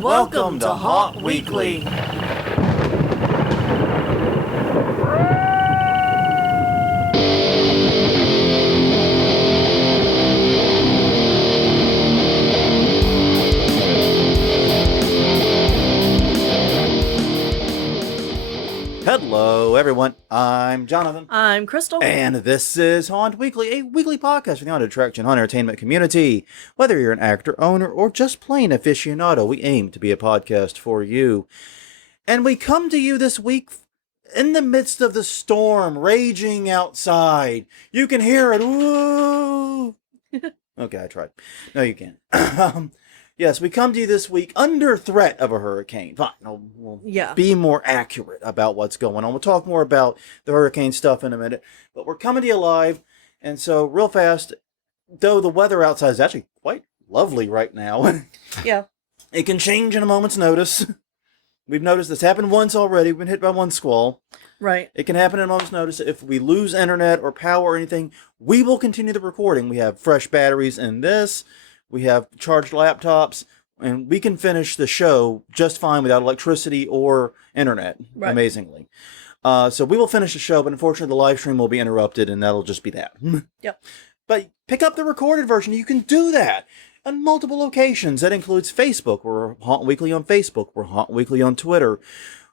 Welcome to Haunt Weekly. Hello, everyone. I'm Jonathan. I'm Crystal. And this is Haunt Weekly, a weekly podcast for the haunted attraction haunted entertainment community. Whether you're an actor, owner, or just plain aficionado, we aim to be a podcast for you. And we come to you this week in the midst of the storm raging outside. You can hear it. Woo! Okay, I tried. No, you can't. Yes, we come to you this week under threat of a hurricane. Fine, we'll be more accurate about what's going on. We'll talk more about the hurricane stuff in a minute. But we're coming to you live. And so, real fast, though the weather outside is actually quite lovely right now. Yeah. It can change in a moment's notice. We've noticed this happened once already. We've been hit by one squall. Right. It can happen in a moment's notice. If we lose internet or power or anything, we will continue the recording. We have fresh batteries in this. We have charged laptops, and we can finish the show just fine without electricity or internet, amazingly. So we will finish the show, but unfortunately the live stream will be interrupted, and that'll just be that. Yep. But pick up the recorded version. You can do that on multiple locations. That includes Facebook. We're Haunt Weekly on Facebook. We're Haunt Weekly on Twitter.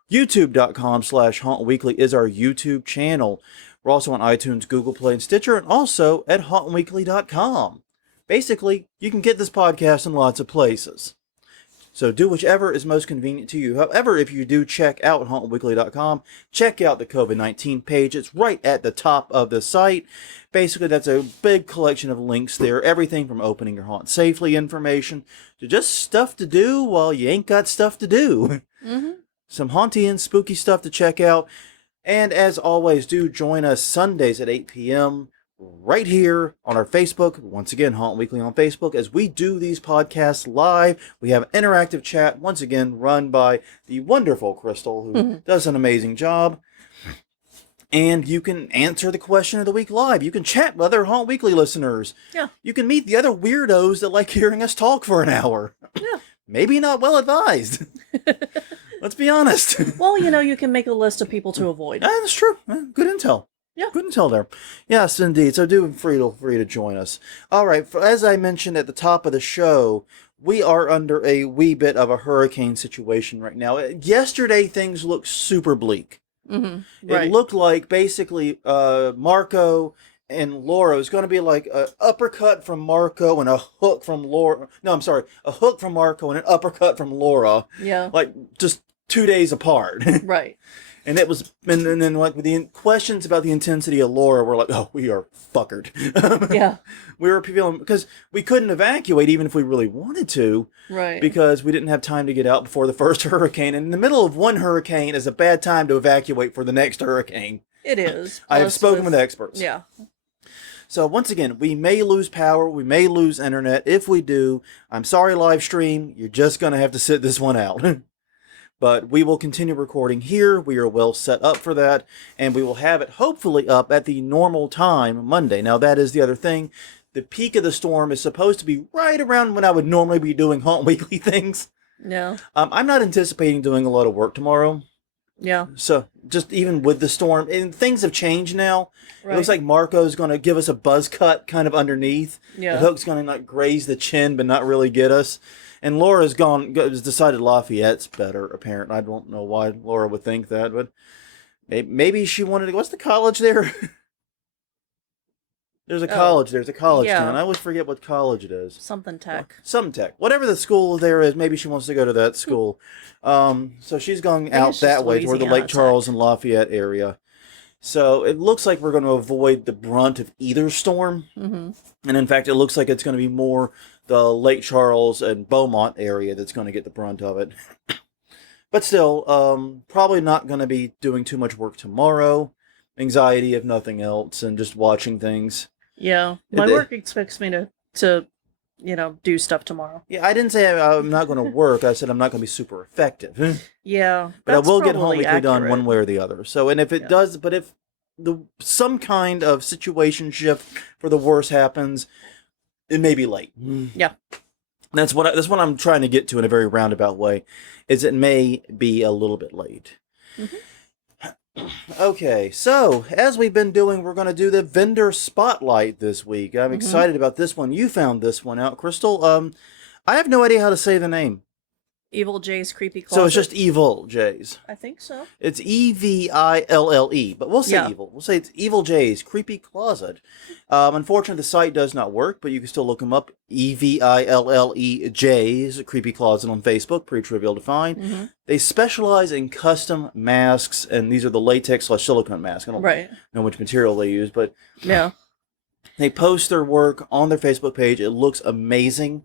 YouTube.com/Haunt Weekly is our YouTube channel. We're also on iTunes, Google Play, and Stitcher, and also at hauntweekly.com. Basically, you can get this podcast in lots of places. So do whichever is most convenient to you. However, if you do check out hauntweekly.com, check out the COVID-19 page. It's right at the top of the site. Basically, that's a big collection of links there. Everything from opening your haunt safely information to just stuff to do while you ain't got stuff to do. Mm-hmm. Some haunty and spooky stuff to check out. And as always, do join us Sundays at 8 p.m. right here on our Facebook. Once again, Haunt Weekly on Facebook. As we do these podcasts live, we have an interactive chat, once again, run by the wonderful Crystal, who does an amazing job. And you can answer the question of the week live. You can chat with other Haunt Weekly listeners. Yeah. You can meet the other weirdos that like hearing us talk for an hour. Yeah. Maybe not well advised. Let's be honest. Well, you can make a list of people to avoid. That's true. Good intel. Yeah. Couldn't tell there. Yes, indeed. So do free to join us. All right. As I mentioned at the top of the show, we are under a wee bit of a hurricane situation right now. Yesterday, things looked super bleak. Mm-hmm. Right. It looked like basically Marco and Laura was going to be like an uppercut from Marco and a hook from Laura. No, I'm sorry. A hook from Marco and an uppercut from Laura. Yeah. Like just 2 days apart. Right. And it was, and then like with the questions about the intensity of Laura, we're like, oh, we are fuckered. Yeah. We were feeling, because we couldn't evacuate even if we really wanted to. Right. Because we didn't have time to get out before the first hurricane. And in the middle of one hurricane is a bad time to evacuate for the next hurricane. It is. I have spoken with experts. Yeah. So once again, we may lose power. We may lose internet. If we do, I'm sorry, live stream. You're just going to have to sit this one out. But we will continue recording here. We are well set up for that. And we will have it hopefully up at the normal time Monday. Now, that is the other thing. The peak of the storm is supposed to be right around when I would normally be doing Haunt Weekly things. Yeah. I'm not anticipating doing a lot of work tomorrow. Yeah. So just even with the storm, and things have changed now. Right. It looks like Marco's going to give us a buzz cut kind of underneath. Yeah. The hook's going to like graze the chin but not really get us. And Laura's has decided Lafayette's better, apparently. I don't know why Laura would think that, but maybe she wanted to go. What's the college there? There's a college. There's a college town. I always forget what college it is. Something Tech. Some Tech. Whatever the school there is, maybe she wants to go to that school. So she's going out that way toward the Lake Charles and Lafayette area. So it looks like we're going to avoid the brunt of either storm. Mm-hmm. And in fact, it looks like it's going to be more the Lake Charles and Beaumont area that's going to get the brunt of it. But still, probably not going to be doing too much work tomorrow. Anxiety, if nothing else, and just watching things. Yeah. My work expects me to do stuff tomorrow. Yeah, I didn't say I'm not going to work. I said I'm not going to be super effective. Yeah. But I will get Haunt Weekly done one way or the other. So, and if it does, but if some kind of situation shift for the worse happens, it may be late. Yeah. That's what I'm trying to get to in a very roundabout way, is it may be a little bit late. Mm-hmm. Okay, so as we've been doing, we're going to do the vendor spotlight this week. I'm excited about this one. You found this one out, Crystal. I have no idea how to say the name. Evil Jay's Creepy Closet. So it's just Evil Jay's. I think so. It's Eville, but we'll say Evil. We'll say it's Evil Jay's Creepy Closet. Unfortunately, the site does not work, but you can still look them up. Eville Jay's Creepy Closet on Facebook. Pretty trivial to find. Mm-hmm. They specialize in custom masks, and these are the latex/silicone masks. I don't know which material they use, but yeah, they post their work on their Facebook page. It looks amazing.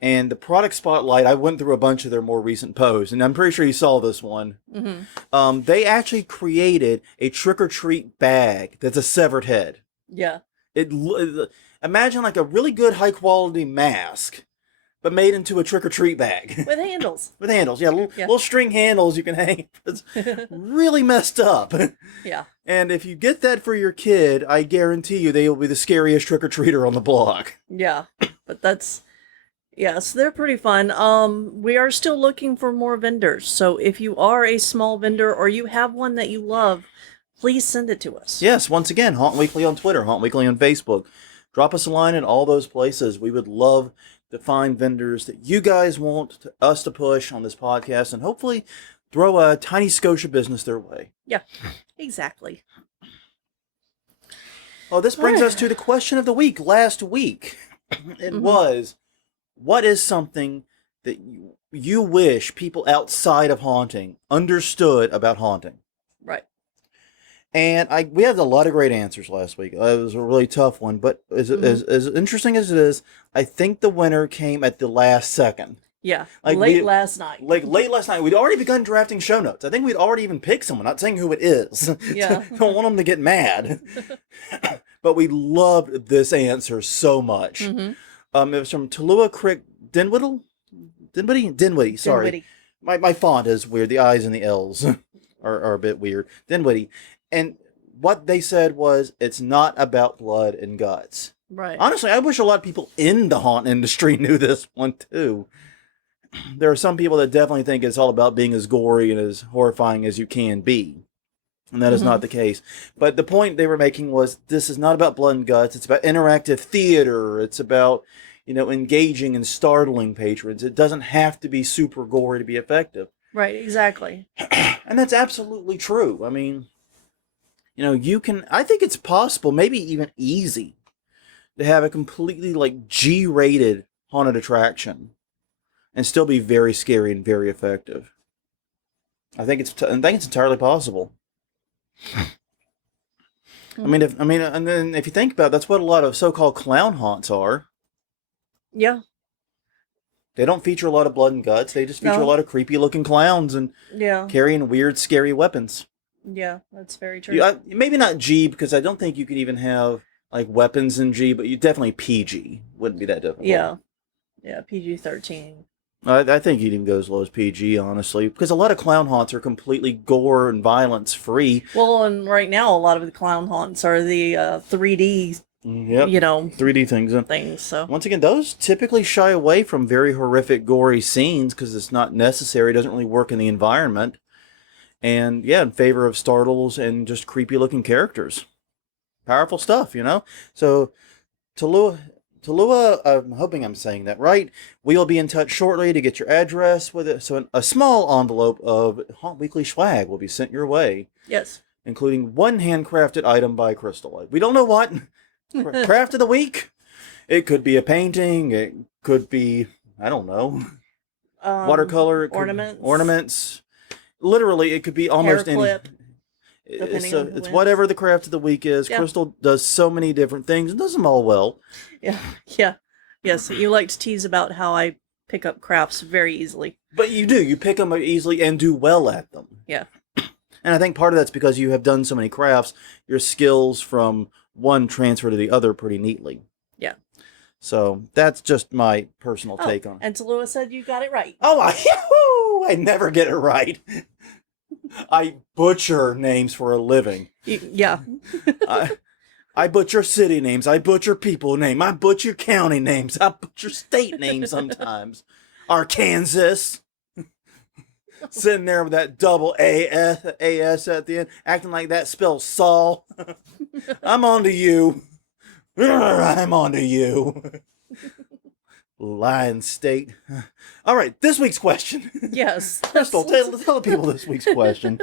And the product spotlight, I went through a bunch of their more recent posts, and I'm pretty sure you saw this one. Mm-hmm. They actually created a trick-or-treat bag that's a severed head. Yeah. Imagine like a really good high-quality mask, but made into a trick-or-treat bag. With handles. With handles, yeah. Little string handles you can hang. It's really messed up. Yeah. And if you get that for your kid, I guarantee you they will be the scariest trick-or-treater on the block. Yeah, but that's... Yes, they're pretty fun. We are still looking for more vendors. So if you are a small vendor or you have one that you love, please send it to us. Yes, once again, Haunt Weekly on Twitter, Haunt Weekly on Facebook. Drop us a line in all those places. We would love to find vendors that you guys want us to push on this podcast and hopefully throw a tiny Scotia business their way. Yeah, exactly. Oh, this brings us to the question of the week. Last week, it was... What is something that you wish people outside of haunting understood about haunting? Right. And we had a lot of great answers last week. It was a really tough one, but as interesting as it is, I think the winner came at the last second. Yeah, like last night. Like late last night. We'd already begun drafting show notes. I think we'd already even picked someone, not saying who it is. Yeah. Don't want them to get mad. But we loved this answer so much. Mm-hmm. It was from Tallulah Crick Dinwiddie, sorry. Dinwiddie. My font is weird. The I's and the L's are a bit weird. Dinwiddie. And what they said was, it's not about blood and guts. Right. Honestly, I wish a lot of people in the haunt industry knew this one too. There are some people that definitely think it's all about being as gory and as horrifying as you can be. And that is not the case. But the point they were making was, this is not about blood and guts. It's about interactive theater. It's about, engaging and startling patrons. It doesn't have to be super gory to be effective. Right, exactly. And that's absolutely true. I mean, I think it's possible, maybe even easy, to have a completely G-rated haunted attraction and still be very scary and very effective. I think it's entirely possible. And then if you think about it, that's what a lot of so-called clown haunts are. Yeah. They don't feature a lot of blood and guts. They just feature a lot of creepy-looking clowns and carrying weird, scary weapons. Yeah, that's very true. Maybe not G, because I don't think you could even have weapons in G, but you definitely PG wouldn't be that difficult. Yeah, PG-13. I think you'd even go as low as PG, honestly, because a lot of clown haunts are completely gore and violence free. Well, and right now a lot of the clown haunts are the 3D, 3D things. So once again, those typically shy away from very horrific, gory scenes because it's not necessary. It doesn't really work in the environment, and in favor of startles and just creepy-looking characters. Powerful stuff, So, Tallulah, I'm hoping I'm saying that right. We'll be in touch shortly to get your address with it. So a small envelope of Haunt Weekly swag will be sent your way. Yes. Including one handcrafted item by Crystal. We don't know what. Craft of the week? It could be a painting. It could be, I don't know, watercolor. Ornaments. Literally, it could be almost any. It's whatever the craft of the week is. Yeah. Crystal does so many different things and does them all well. Yeah. Yes, you like to tease about how I pick up crafts very easily. But you do. You pick them up easily and do well at them. Yeah. And I think part of that's because you have done so many crafts, your skills from one transfer to the other pretty neatly. Yeah. So that's just my personal take on it. And Tallulah said you got it right. Oh, I never get it right. I butcher names for a living. Yeah. I butcher city names. I butcher people names. I butcher county names. I butcher state names sometimes. Arkansas. Sitting there with that double A-S at the end, acting like that spells Saul. I'm on to you. I'm on to you. Lion State. All right, this week's question. Yes. Crystal, tell the people this week's question.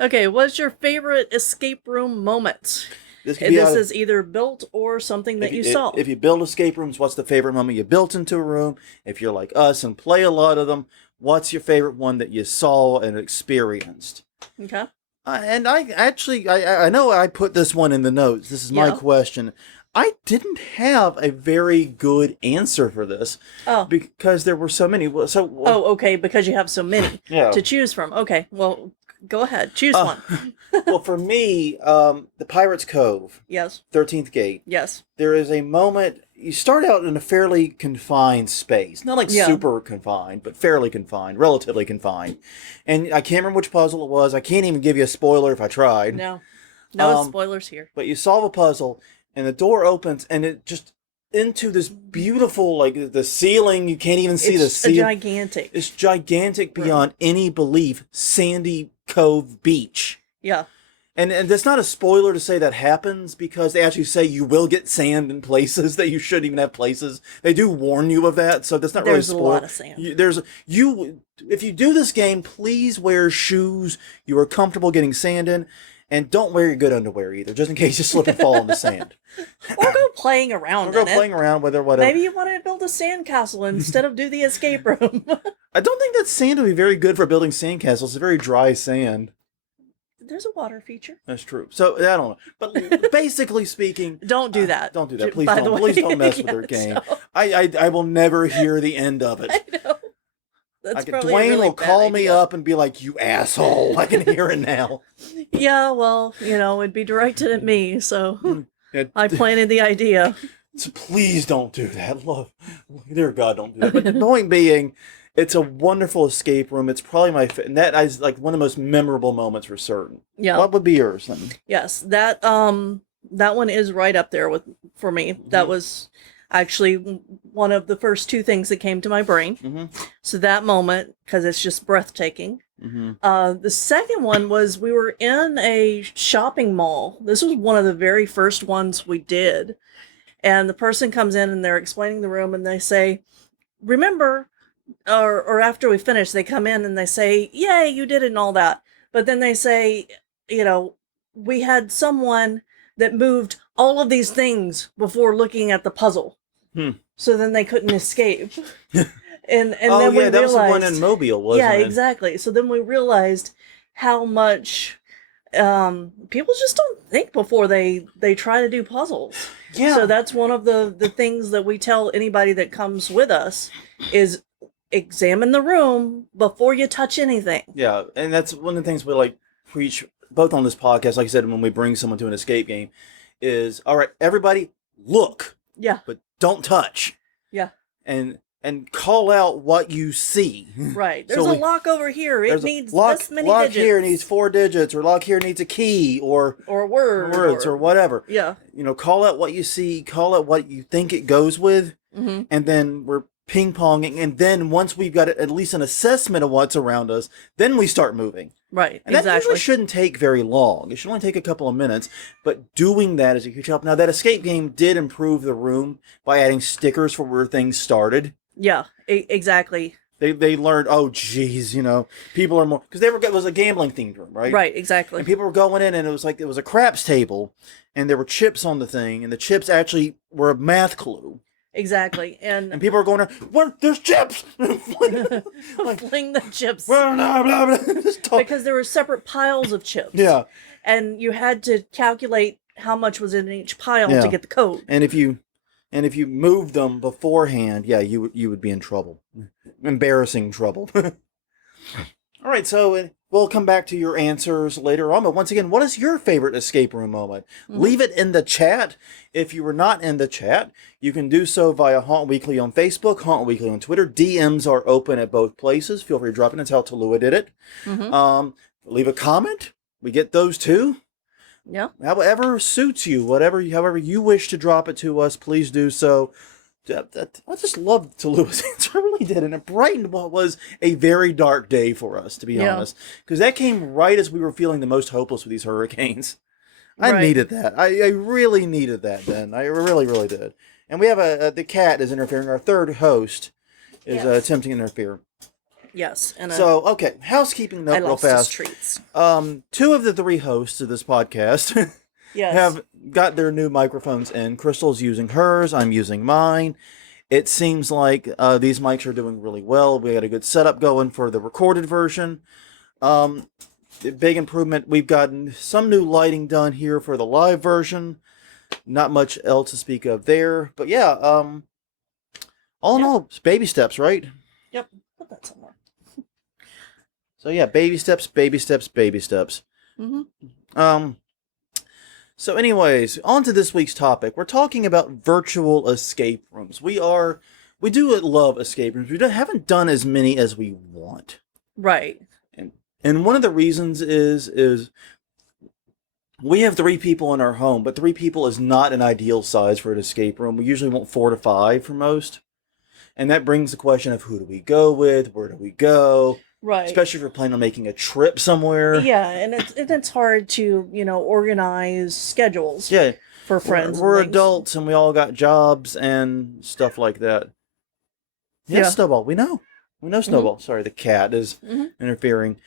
Okay, what's your favorite escape room moment? This Is either built or something that you saw. If you build escape rooms, what's the favorite moment you built into a room? If you're like us and play a lot of them, what's your favorite one that you saw and experienced? Okay. And I know I put this one in the notes. This is my question. I didn't have a very good answer for this. Oh. Because there were so many. Okay, because you have so many to choose from. Okay, well, go ahead. Choose one. Well, for me, the Pirate's Cove. Yes. 13th Gate. Yes. There is a moment, you start out in a fairly confined space. Not like super confined, but fairly confined, relatively confined. And I can't remember which puzzle it was. I can't even give you a spoiler if I tried. No spoilers here. But you solve a puzzle, and the door opens, and it just into this beautiful, like the ceiling, you can't even see the ceiling. It's gigantic beyond any belief, Sandy Cove Beach. Yeah. And that's not a spoiler to say that happens, because they actually say you will get sand in places that you shouldn't even have places. They do warn you of that, so that's not really a spoiler. There's a lot of sand. If you do this game, please wear shoes you are comfortable getting sand in, and don't wear your good underwear either, just in case you slip and fall in the sand. Or go playing around with it, whatever. Maybe you want to build a sandcastle instead of do the escape room. I don't think that sand would be very good for building sandcastles. It's very dry sand. There's a water feature. That's true. So, I don't know. But basically speaking... Don't do that. Don't do that. Please don't mess with their game. So. I will never hear the end of it. I know. That's probably Dwayne a really will call bad me idea. up and be like, you asshole. I can hear it now. Yeah, well, it'd be directed at me, so I planted the idea. So please don't do that. Dear God, don't do that. But the point being, it's a wonderful escape room. It's probably and that is like one of the most memorable moments for certain. Yeah. What would be yours then? Yes, that one is right up there for me. Mm-hmm. That was actually one of the first two things that came to my brain. Mm-hmm. So that moment, because it's just breathtaking. Mm-hmm. The second one was we were in a shopping mall. This was one of the very first ones we did. And the person comes in and they're explaining the room and they say, remember, or after we finish, they come in and they say, yay, you did it and all that. But then they say, we had someone that moved all of these things before looking at the puzzle. So then they couldn't escape. And then we realized, that was the one in Mobile, wasn't it? Yeah, exactly. So then we realized how much people just don't think before they try to do puzzles. Yeah. So that's one of the things that we tell anybody that comes with us is examine the room before you touch anything. Yeah, and that's one of the things we preach both on this podcast, like I said, when we bring someone to an escape game, is, all right, everybody, look. Yeah. But don't touch. Yeah. And call out what you see. Right. There's a lock over here. It needs this many lock digits. Lock here needs 4 digits, or lock here needs a key, or a word. Words, or whatever. Yeah. Call out what you see, call out what you think it goes with, and then we're ping-ponging, and then once we've got at least an assessment of what's around us, then we start moving. Right, and that usually shouldn't take very long. It should only take a couple of minutes, but doing that is a huge help. Now, that escape game did improve the room by adding stickers for where things started. Yeah, exactly. They learned, people are more, because it was a gambling themed room, right? Right, exactly. And people were going in, and it was a craps table, and there were chips on the thing, and the chips actually were a math clue. Exactly, and people are going, "What? There's chips!" Fling the chips. Blah, blah, blah, blah. Because there were separate piles of chips. Yeah, and you had to calculate how much was in each pile to get the code. And if you moved them beforehand, you would be in trouble, embarrassing trouble. All right, so we'll come back to your answers later on. But once again, what is your favorite escape room moment? Mm-hmm. Leave it in the chat. If you were not in the chat, you can do so via Haunt Weekly on Facebook, Haunt Weekly on Twitter. DMs are open at both places. Feel free to drop in. That's how Tallulah did it. Mm-hmm. Leave a comment. We get those too. Yeah. However suits you, however you wish to drop it to us, please do so. I just loved Tulua's answer. I really did. And it brightened what was a very dark day for us, to be honest. Because that came right as we were feeling the most hopeless with these hurricanes. I needed that. I really needed that then. I really, really did. And we have the cat is interfering. Our third host is attempting to interfere. Yes. And so, okay. Housekeeping note real fast. Treats. 2 of the 3 hosts of this podcast have got their new microphones in. Crystal's using hers. I'm using mine. It seems like these mics are doing really well. We got a good setup going for the recorded version. Big improvement. We've gotten some new lighting done here for the live version. Not much else to speak of there. But yeah, all in all, it's baby steps, right? Yep. Put that somewhere. So yeah, baby steps, baby steps, baby steps. Mm-hmm. So anyways, on to this week's topic. We're talking about virtual escape rooms. We do love escape rooms. We haven't done as many as we want. Right. And one of the reasons is we have 3 people in our home, but 3 people is not an ideal size for an escape room. We usually want 4 to 5 for most. And that brings the question of who do we go with? Where do we go? Right. Especially if you're planning on making a trip somewhere. Yeah, and it's hard to, organize schedules for friends. We're adults and we all got jobs and stuff like that. Yes, Snowball, we know. We know Snowball. Mm-hmm. Sorry, the cat is interfering.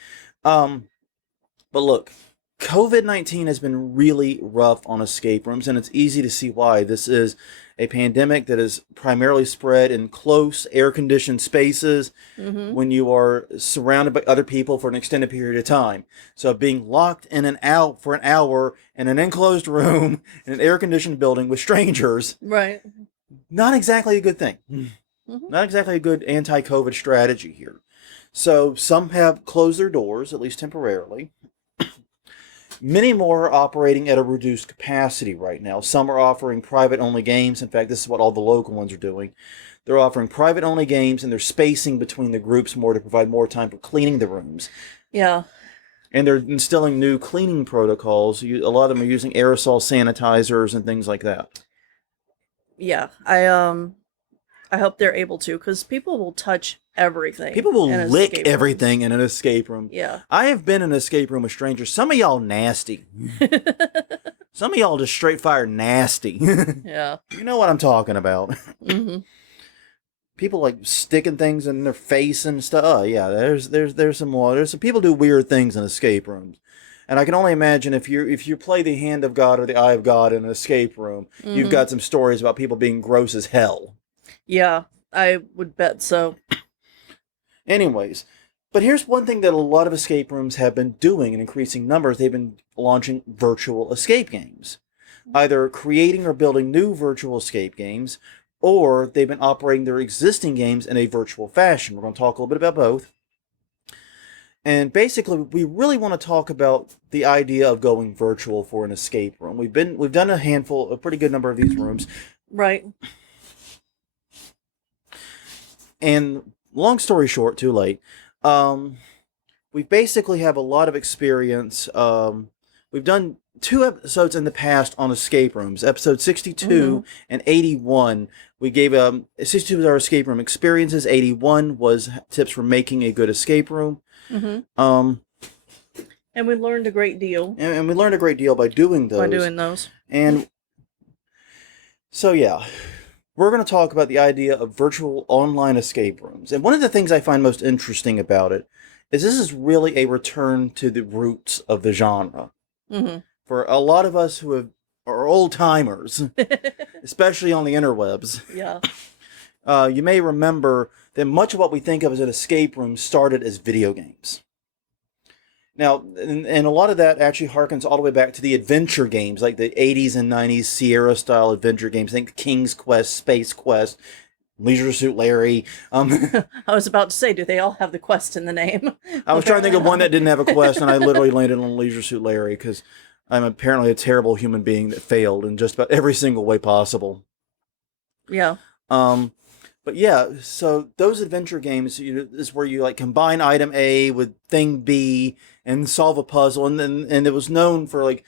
But look, COVID-19 has been really rough on escape rooms, and it's easy to see why. This is a pandemic that is primarily spread in close, air-conditioned spaces when you are surrounded by other people for an extended period of time. So being locked in and out for an hour in an enclosed room in an air-conditioned building with strangers, not exactly a good thing. Not exactly a good anti-COVID strategy here. So some have closed their doors, at least temporarily. Many more are operating at a reduced capacity right now. Some are offering private-only games. In fact, this is what all the local ones are doing. They're offering private-only games, and they're spacing between the groups more to provide more time for cleaning the rooms. Yeah. And they're instilling new cleaning protocols. A lot of them are using aerosol sanitizers and things like that. Yeah. I hope they're able to, because people will touch everything. People will lick everything in an escape room. Yeah. I have been in an escape room with strangers. Some of y'all nasty. Some of y'all just straight fire nasty. Yeah. You know what I'm talking about. People like sticking things in their face and stuff. Oh yeah, there's some more. There's some people do weird things in escape rooms. And I can only imagine if you play the hand of God or the eye of God in an escape room, you've got some stories about people being gross as hell. Yeah, I would bet so. Anyways, but here's one thing that a lot of escape rooms have been doing in increasing numbers. They've been launching virtual escape games. Either creating or building new virtual escape games, or they've been operating their existing games in a virtual fashion. We're going to talk a little bit about both. And basically, we really want to talk about the idea of going virtual for an escape room. We've done a pretty good number of these rooms. Right. And long story short, too late, we basically have a lot of experience. We've done 2 episodes in the past on escape rooms. Episode 62 and 81, we gave 62 was our escape room experiences. 81 was tips for making a good escape room. And we learned a great deal. And we learned a great deal by doing those. And so, yeah. We're going to talk about the idea of virtual online escape rooms. And one of the things I find most interesting about it is this is really a return to the roots of the genre. For a lot of us who are old-timers, especially on the interwebs, you may remember that much of what we think of as an escape room started as video games. Now, and a lot of that actually harkens all the way back to the adventure games, like the 80s and 90s Sierra-style adventure games. Think King's Quest, Space Quest, Leisure Suit Larry. I was about to say, do they all have the quest in the name? I was trying to think of one that didn't have a quest, and I literally landed on Leisure Suit Larry, because I'm apparently a terrible human being that failed in just about every single way possible. Yeah. But yeah, so those adventure games is where you like combine item A with thing B and solve a puzzle, and it was known for like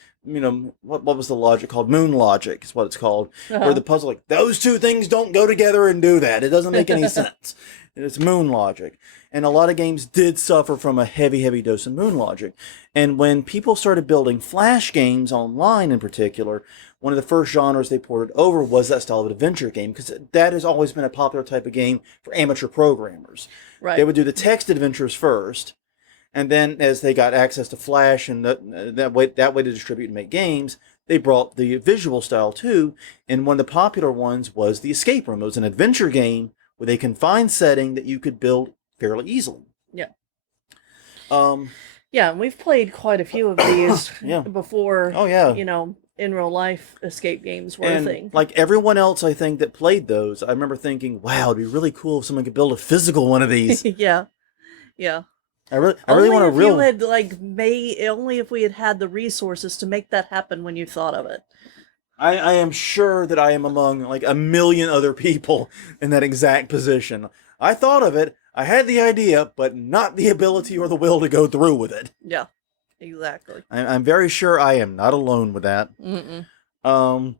what was the logic called? Moon logic is what it's called, where Uh-huh. the puzzle like those two things don't go together and do that. It doesn't make any sense. It's moon logic, and a lot of games did suffer from a heavy dose of moon logic. And when people started building flash games online, in particular, one of the first genres they ported over was that style of adventure game, because that has always been a popular type of game for amateur programmers. They Right. would do the text adventures first, and then as they got access to Flash and that way to distribute and make games, they brought the visual style too. And one of the popular ones was the Escape Room. It was an adventure game with a confined setting that you could build fairly easily. Yeah. Um, Yeah, and we've played quite a few of these Yeah. before. Oh, yeah. In real life, escape games were a and thing. like everyone else, I think that played those, I remember thinking, "Wow, it'd be really cool if someone could build a physical one of these." Yeah. Yeah. I really Only want a if real. you had only if we had had the resources to make that happen when you thought of it. I am sure that I am among like a million other people in that exact position. I thought of it, I had the idea, but not the ability or the will to go through with it. Yeah. Exactly. I'm very sure I am not alone with that. Mm-mm. Um,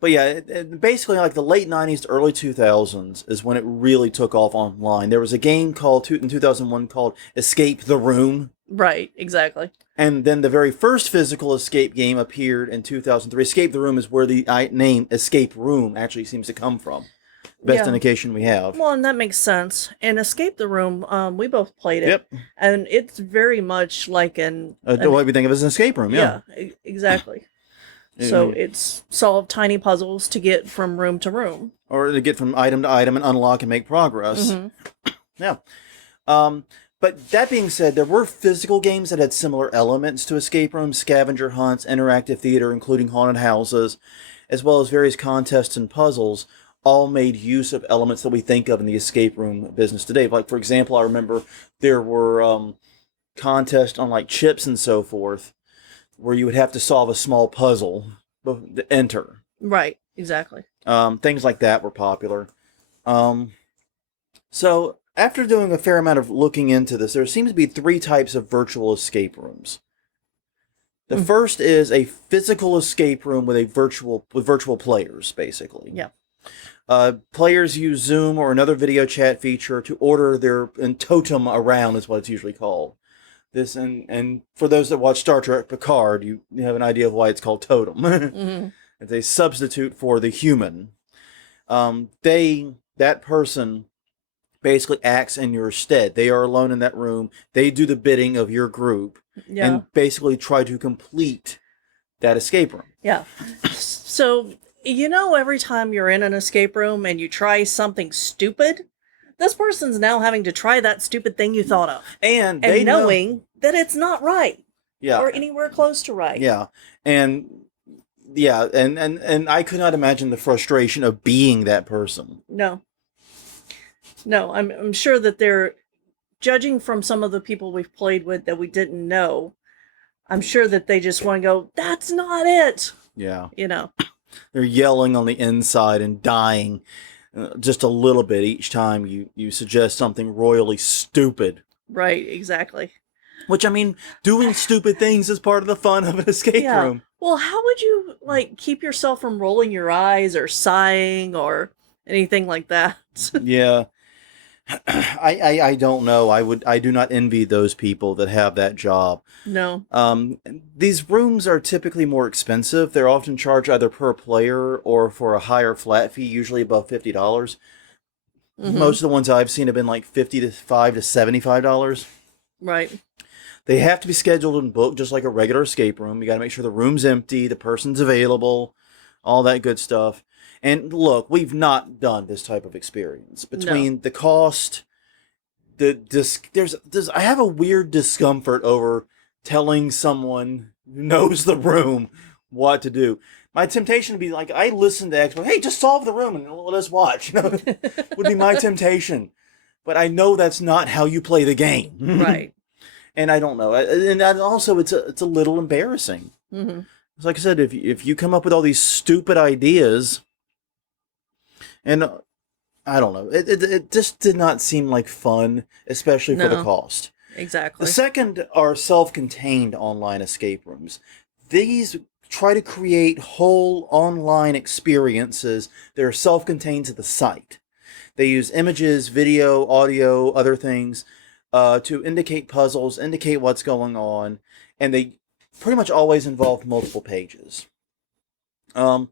but yeah, basically like the late 90s to early 2000s is when it really took off online. There was a game called in 2001 called Escape the Room. Right, exactly. And then the very first physical escape game appeared in 2003. Escape the Room is where the name Escape Room actually seems to come from. Best Yeah. indication we have. Well, and that makes sense. And Escape the Room, we both played it. Yep. And it's very much like an What we think of as an escape room, yeah. Exactly. So it's solve tiny puzzles to get from room to room. Or to get from item to item and unlock and make progress. Mm-hmm. Yeah. But that being said, there were physical games that had similar elements to escape rooms, scavenger hunts, interactive theater, including haunted houses, as well as various contests and puzzles, all made use of elements that we think of in the escape room business today. Like, for example, I remember there were contests on like chips and so forth, where you would have to solve a small puzzle to enter. Right, exactly. Things like that were popular. So, after doing a fair amount of looking into this, there seems to be three types of virtual escape rooms. The first is a physical escape room with virtual players, basically. Yeah. Players use Zoom or another video chat feature to order their totem around, is what it's usually called. This and for those that watch Star Trek Picard, you have an idea of why it's called totem. Mm-hmm. It's a substitute for the human. That person basically acts in your stead. They are alone in that room. They do the bidding of your group and basically try to complete that escape room. Yeah. So, every time you're in an escape room and you try something stupid, this person's now having to try that stupid thing you thought of. And they knowing that it's not right. Yeah. Or anywhere close to right. Yeah. And I could not imagine the frustration of being that person. No, I'm sure that they're judging from some of the people we've played with that we didn't know. I'm sure that they just want to go, that's not it. Yeah. They're yelling on the inside and dying just a little bit each time you suggest something royally stupid. Right, exactly. Which, I mean, doing stupid things is part of the fun of an escape room. Well, how would you, keep yourself from rolling your eyes or sighing or anything like that? Yeah. I don't know. I do not envy those people that have that job. No. These rooms are typically more expensive. They're often charged either per player or for a higher flat fee, usually above $50. Mm-hmm. Most of the ones I've seen have been like $55 to $75. Right. They have to be scheduled and booked just like a regular escape room. You got to make sure the room's empty, the person's available, all that good stuff. And look, we've not done this type of experience. Between the cost, I have a weird discomfort over telling someone who knows the room what to do. My temptation would be like, I listen to experts, hey, just solve the room and let us watch. Would be my temptation. But I know that's not how you play the game. Right. And I don't know. And also, it's a little embarrassing. Mm-hmm. It's like I said, if you come up with all these stupid ideas, and I don't know. It just did not seem like fun, especially for the No, cost. The exactly. second are self-contained online escape rooms. These try to create whole online experiences that are self-contained to the site. They use images, video, audio, other things to indicate puzzles, indicate what's going on, and they pretty much always involve multiple pages. Um,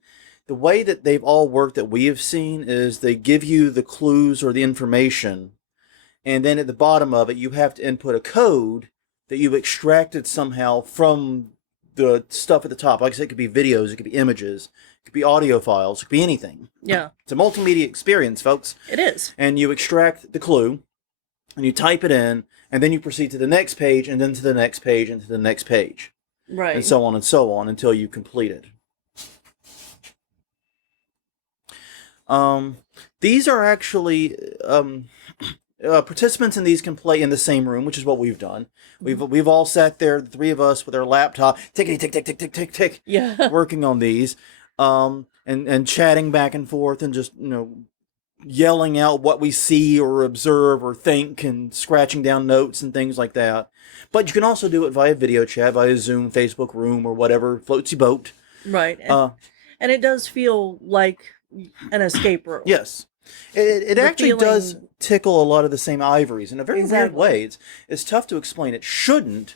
the way that they've all worked that we have seen is they give you the clues or the information, and then at the bottom of it, you have to input a code that you've extracted somehow from the stuff at the top. Like I said, it could be videos, it could be images, it could be audio files, it could be anything. Yeah, It's a multimedia experience, folks. it is. And you extract the clue, and you type it in, and then you proceed to the next page, and then to the next page, and to the next page, Right. and so on until you complete it. These are actually participants in these can play in the same room, which is what we've done. We've all sat there, the three of us, with our laptop, tickety tick tick tick tick tick tick, Yeah. working on these, and chatting back and forth, and just yelling out what we see or observe or think, and scratching down notes and things like that. But you can also do it via video chat, via Zoom, Facebook Room, or whatever floats your boat. Right. And it does feel like an escape room. Yes. It actually does feeling- tickle a lot of the same ivories in a very weird Exactly. way. It's tough to explain. It shouldn't,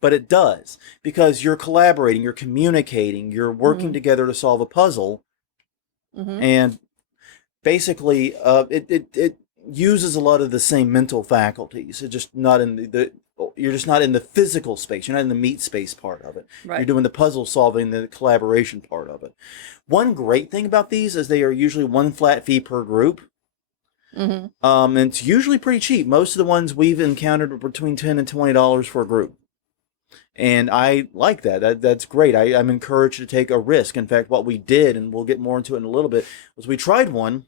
but it does, because you're collaborating, you're communicating, you're working together to solve a puzzle, and basically it uses a lot of the same mental faculties. It's just not in you're just not in the physical space. You're not in the meat space part of it. Right. You're doing the puzzle solving, the collaboration part of it. One great thing about these is they are usually one flat fee per group. And it's usually pretty cheap. Most of the ones we've encountered are between $10 and $20 for a group. And I like that. That's great. I'm encouraged to take a risk. In fact, what we did, and we'll get more into it in a little bit, was we tried one,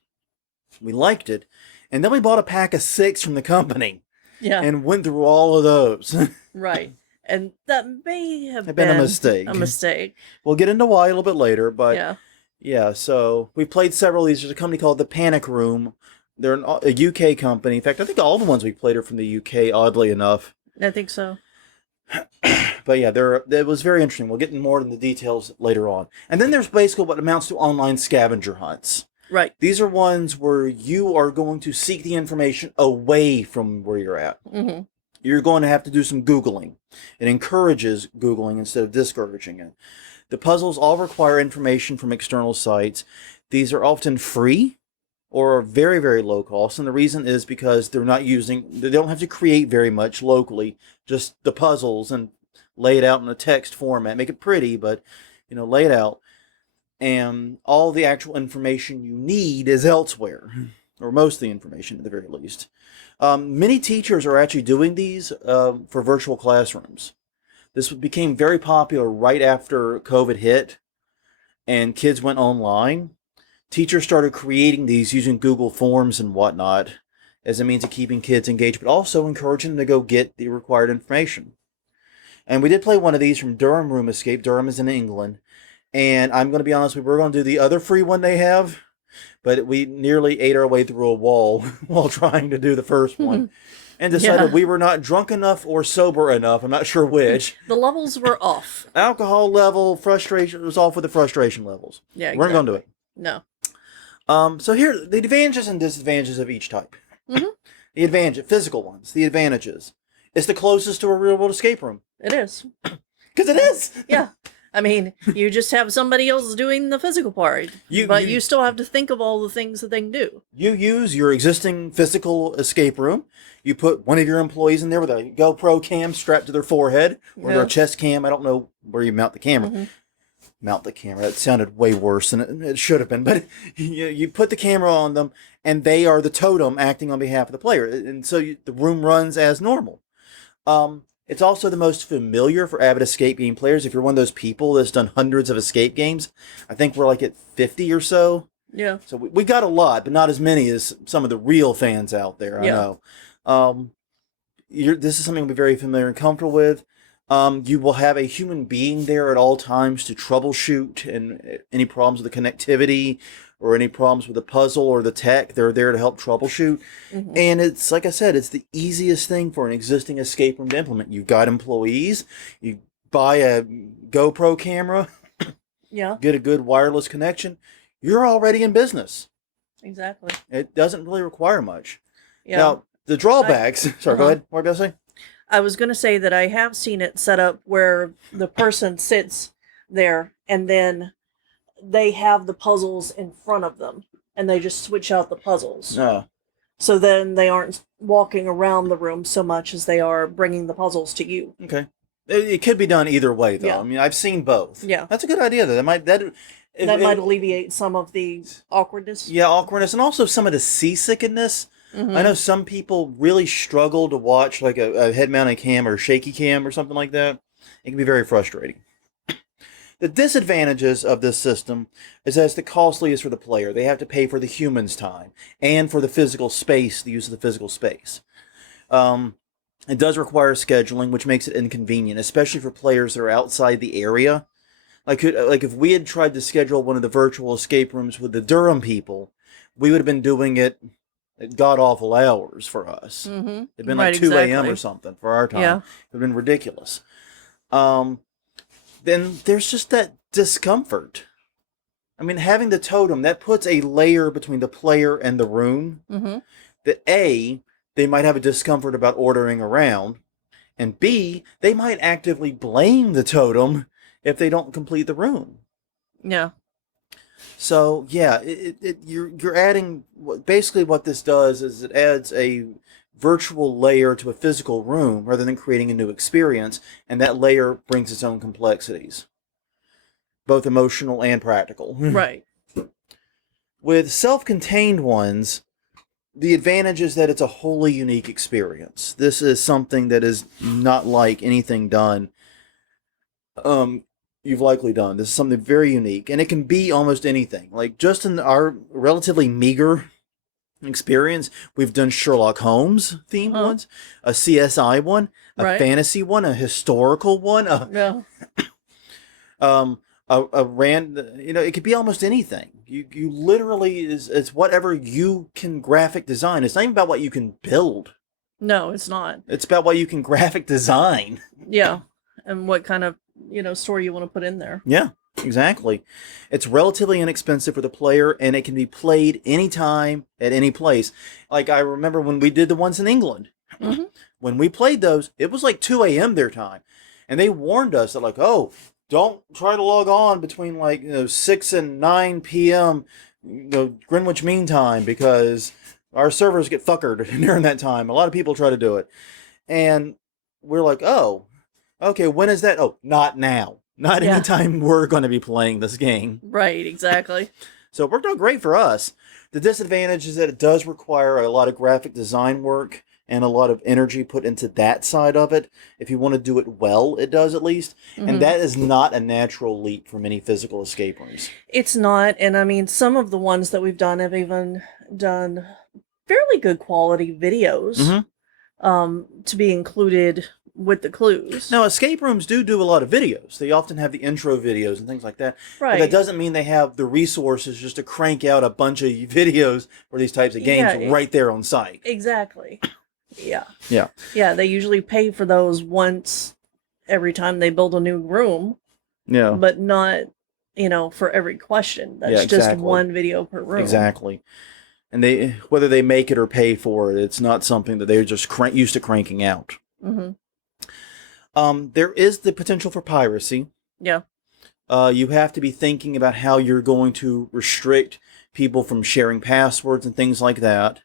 we liked it, and then we bought a pack of 6 from the company. Yeah. And went through all of those. Right. And that may have been a mistake. A mistake. We'll get into why a little bit later, but yeah. So we played several of these. There's a company called The Panic Room. They're a UK company. In fact, I think all the ones we played are from the UK, oddly enough. I think so. But yeah, it was very interesting. We'll get more into the details later on. And then there's basically what amounts to online scavenger hunts. Right. These are ones where you are going to seek the information away from where you're at. You're going to have to do some Googling. It encourages Googling instead of discouraging it. The puzzles all require information from external sites. These are often free or are very, very low cost. And the reason is because they don't have to create very much locally, just the puzzles and lay it out in a text format. Make it pretty, but lay it out. And all the actual information you need is elsewhere, or most of the information at the very least. Many teachers are actually doing these for virtual classrooms. This became very popular right after COVID hit and kids went online. Teachers started creating these using Google Forms and whatnot as a means of keeping kids engaged, but also encouraging them to go get the required information. And we did play one of these from Durham Room Escape. Durham is in England. And I'm going to be honest, we were going to do the other free one they have, but we nearly ate our way through a wall while trying to do the first one. And decided we were not drunk enough or sober enough. I'm not sure which. The levels were off. Alcohol level, frustration, it was off with the frustration levels. Yeah, exactly. We weren't going to do it. No. So here, the advantages and disadvantages of each type. The advantage, physical ones, the advantages. It's the closest to a real world escape room. It is. Because it is. Yeah. I mean, you just have somebody else doing the physical part, but you still have to think of all the things that they can do. You use your existing physical escape room. You put one of your employees in there with a GoPro cam strapped to their forehead, or their chest cam. I don't know where you mount the camera. Mount the camera. That sounded way worse than it should have been. But you put the camera on them, and they are the totem acting on behalf of the player. And so the room runs as normal. It's also the most familiar for avid escape game players. If you're one of those people that's done hundreds of escape games, I think we're like at 50 or so. Yeah. So we got a lot, but not as many as some of the real fans out there. I know. This is something we're very familiar and comfortable with. You will have a human being there at all times to troubleshoot and any problems with the connectivity or any problems with the puzzle or the tech, they're there to help troubleshoot. Mm-hmm. And it's, like I said, it's the easiest thing for an existing escape room to implement. You've got employees, you buy a GoPro camera, Yeah, get a good wireless connection, you're already in business. exactly. It doesn't really require much. Yeah. Now, the drawbacks... Sorry, go ahead. What were you going to say? I was going to say that I have seen it set up where the person sits there and then they have the puzzles in front of them and they just switch out the puzzles. So then they aren't walking around the room so much as they are bringing the puzzles to you. Okay. It could be done either way, though. Yeah. I mean, I've seen both. Yeah. That's a good idea, though. That might alleviate some of the awkwardness. Yeah, awkwardness, and also some of the seasickness. Mm-hmm. I know some people really struggle to watch like a head-mounted cam or shaky cam or something like that. It can be very frustrating. The disadvantages of this system is that it's the costliest for the player. They have to pay for the human's time and for the physical space, the use of the physical space. It does require scheduling, which makes it inconvenient, especially for players that are outside the area. Like if we had tried to schedule one of the virtual escape rooms with the Durham people, we would have been doing it at god-awful hours for us. Mm-hmm. It'd been like 2 a.m. or something for our time. Yeah. It would have been ridiculous. Then there's just that discomfort. I mean, having the totem, that puts a layer between the player and the room. Mm-hmm. That A, they might have a discomfort about ordering around, and B, they might actively blame the totem if they don't complete the room. Yeah. So yeah, you're adding, basically what this does is it adds a virtual layer to a physical room rather than creating a new experience, and that layer brings its own complexities, both emotional and practical. Right. With self-contained ones, the advantage is that it's a wholly unique experience. This is something that is not like anything done you've likely done. This is something very unique, and it can be almost anything. Like, just in our relatively meager experience, we've done Sherlock Holmes themed ones, a CSI one, a fantasy one, a historical one, a it could be almost anything. You literally it's whatever you can graphic design. It's not even about what you can build. No, it's not. It's about what you can graphic design. Yeah, and what kind of story you want to put in there. Yeah, exactly. It's relatively inexpensive for the player, and it can be played anytime at any place. Like, I remember when we did the ones in England. Mm-hmm. When we played those, it was like 2 a.m. their time, and they warned us that, like, oh, don't try to log on between 6 and 9 p.m. Greenwich Mean Time, because our servers get fuckered during that time. A lot of people try to do it, and we're like, oh, okay, when is that? Oh, not now. Not anytime we're going to be playing this game. Right, exactly. So it worked out great for us. The disadvantage is that it does require a lot of graphic design work and a lot of energy put into that side of it. If you want to do it well, it does at least. Mm-hmm. And that is not a natural leap for many physical escape rooms. It's not. And I mean, some of the ones that we've done have even done fairly good quality videos to be included with the clues. Now, escape rooms do a lot of videos. They often have the intro videos and things like that. Right. But that doesn't mean they have the resources just to crank out a bunch of videos for these types of games right there on site. Exactly. Yeah. Yeah. Yeah, they usually pay for those once every time they build a new room. Yeah. But not, for every question. That's just one video per room. Exactly. And whether they make it or pay for it, it's not something that they're just used to cranking out. Mm-hmm. There is the potential for piracy. Yeah. You have to be thinking about how you're going to restrict people from sharing passwords and things like that.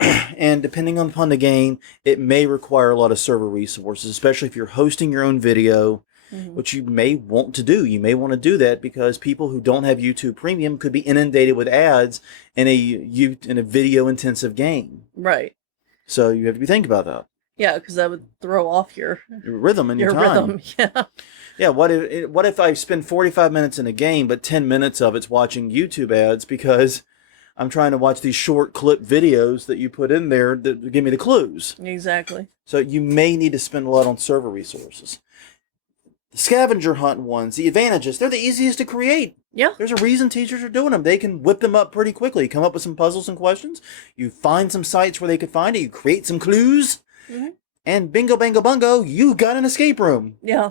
And depending upon the game, it may require a lot of server resources, especially if you're hosting your own video, which you may want to do. You may want to do that because people who don't have YouTube Premium could be inundated with ads in a video-intensive game. Right. So you have to be thinking about that. Yeah, because that would throw off your rhythm and your time. Rhythm, yeah. Yeah, what if I spend 45 minutes in a game, but 10 minutes of it's watching YouTube ads because I'm trying to watch these short clip videos that you put in there that give me the clues. Exactly. So you may need to spend a lot on server resources. The scavenger hunt ones, the advantages, they're the easiest to create. Yeah. There's a reason teachers are doing them. They can whip them up pretty quickly. Come up with some puzzles and questions. You find some sites where they could find it. You create some clues. Mm-hmm. And bingo, bango, bungo, you got an escape room. Yeah.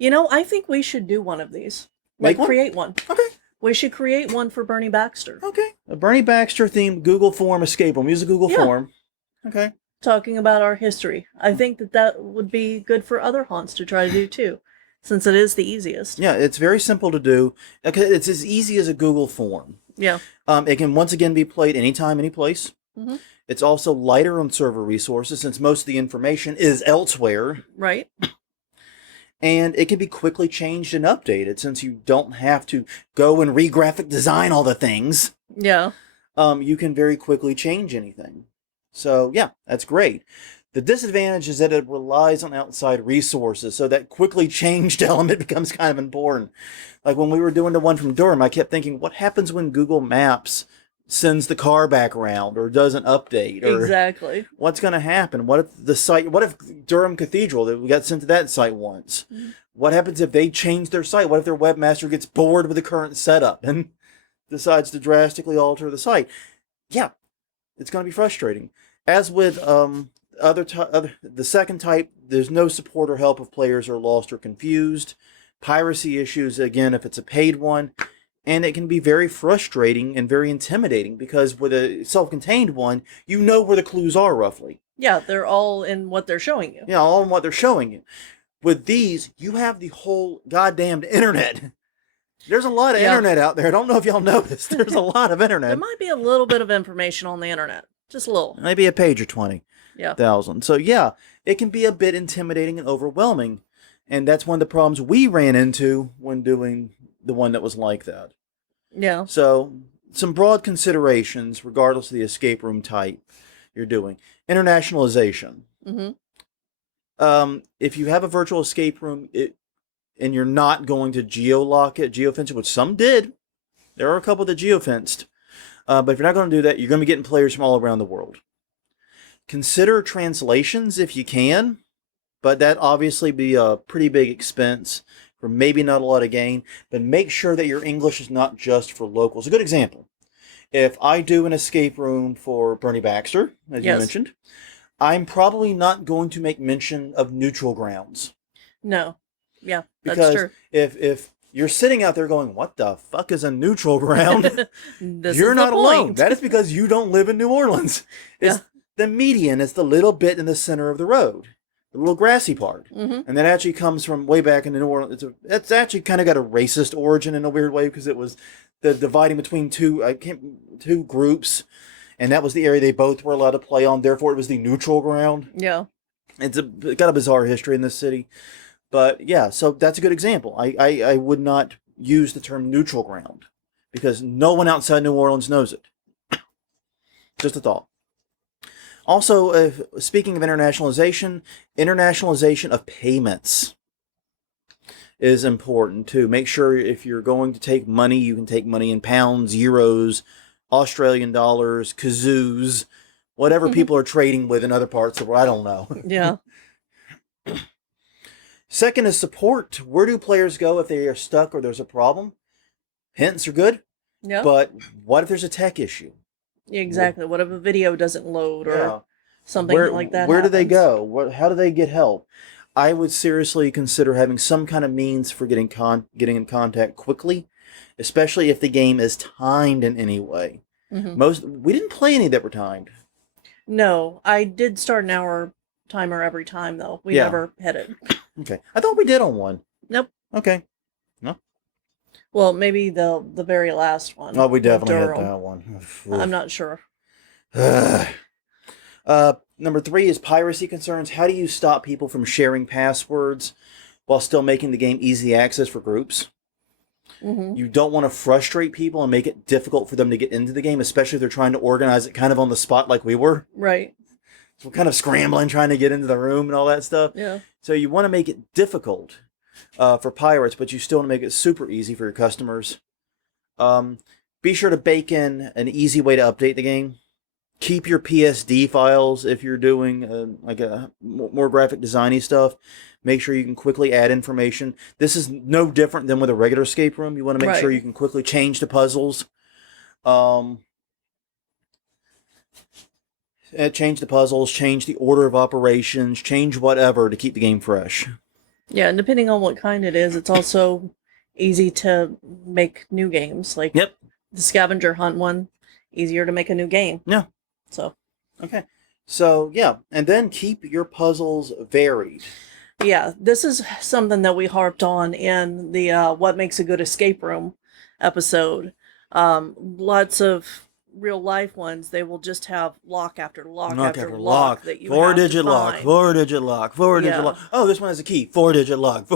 I think we should do one of these. Make one? Create one. Okay. We should create one for Bernie Baxter. Okay. A Bernie Baxter themed Google Form escape room. Use a Google Form. Okay. Talking about our history. I think that would be good for other haunts to try to do too, since it is the easiest. Yeah, it's very simple to do. It's as easy as a Google Form. Yeah. It can once again be played anytime, any place. Mm-hmm. It's also lighter on server resources since most of the information is elsewhere. Right. And it can be quickly changed and updated since you don't have to go and re-graphic design all the things. Yeah. You can very quickly change anything. So, yeah, that's great. The disadvantage is that it relies on outside resources, so that quickly changed element becomes kind of important. Like when we were doing the one from Durham, I kept thinking, what happens when Google Maps sends the car back around or doesn't update? Or exactly. What's going to happen? What if Durham Cathedral, that we got sent to that site once? Mm-hmm. What happens if they change their site? What if their webmaster gets bored with the current setup and decides to drastically alter the site? Yeah, it's going to be frustrating. As with the second type, there's no support or help if players are lost or confused. Piracy issues, again, if it's a paid one. And it can be very frustrating and very intimidating because with a self-contained one, you know where the clues are roughly. Yeah, they're all in what they're showing you. Yeah, all in what they're showing you. With these, you have the whole goddamned internet. There's a lot of internet out there. I don't know if y'all noticed. There's a lot of internet. There might be a little bit of information on the internet. Just a little. Maybe a page or 20,000. So yeah, it can be a bit intimidating and overwhelming. And that's one of the problems we ran into when doing the one that was like that. Yeah. So some broad considerations, regardless of the escape room type you're doing. Internationalization. Mm-hmm. If you have a virtual escape room and you're not going to geolock it, geofence it, which some did. There are a couple that geofenced. But if you're not going to do that, you're going to be getting players from all around the world. Consider translations if you can, but that obviously be a pretty big expense for maybe not a lot of gain. But make sure that your English is not just for locals. A good example. If I do an escape room for Bernie Baxter, as you mentioned, I'm probably not going to make mention of neutral grounds. No. Yeah, because that's true. If you're sitting out there going, what the fuck is a neutral ground? You're not alone. That is because you don't live in New Orleans. The median is the little bit in the center of the road, the little grassy part. Mm-hmm. And that actually comes from way back in New Orleans. It's actually kind of got a racist origin in a weird way because it was the dividing between two groups. And that was the area they both were allowed to play on. Therefore, it was the neutral ground. Yeah. It's got a bizarre history in this city. But yeah, so that's a good example. I would not use the term neutral ground because no one outside New Orleans knows it. Just a thought. Also, speaking of internationalization of payments is important too. Make sure if you're going to take money, you can take money in pounds, euros, Australian dollars, kazoos, whatever people are trading with in other parts of the world. I don't know. Yeah. Second is support. Where do players go if they are stuck or there's a problem? Hints are good. Yeah. But what if there's a tech issue? Exactly. What if a video doesn't load or something like that? Where do they go? How do they get help? I would seriously consider having some kind of means for getting in contact quickly, especially if the game is timed in any way. Mm-hmm. We didn't play any that were timed. No, I did start an hour timer every time though. We never hit it. Okay, I thought we did on one. Nope. Okay. No. Well, maybe the very last one. Oh, we definitely hit that one. I'm not sure. Number 3 is piracy concerns. How do you stop people from sharing passwords while still making the game easy access for groups? Mm-hmm. You don't want to frustrate people and make it difficult for them to get into the game, especially if they're trying to organize it kind of on the spot like we were. Right. So we're kind of scrambling, trying to get into the room and all that stuff. Yeah. So you want to make it difficult for pirates, but you still want to make it super easy for your customers. Be sure to bake in an easy way to update the game. Keep your PSD files if you're doing like a more graphic designy stuff. Make sure you can quickly add information. This is no different than with a regular escape room. You want to make sure Right. you can quickly change the puzzles. Um, change the puzzles, change the order of operations, change whatever to keep the game fresh. Yeah, and depending on what kind it is, it's also easy to make new games. Like Yep. the scavenger hunt one, easier to make a new game. Yeah. So. Okay. So, yeah. And then keep your puzzles varied. Yeah, this is something that we harped on in the What Makes a Good Escape Room episode. Lots of real life ones, they will just have lock after lock after lock that you have to find. 4-digit lock, 4-digit lock, 4-digit lock. Oh, this one has a key. 4-digit lock.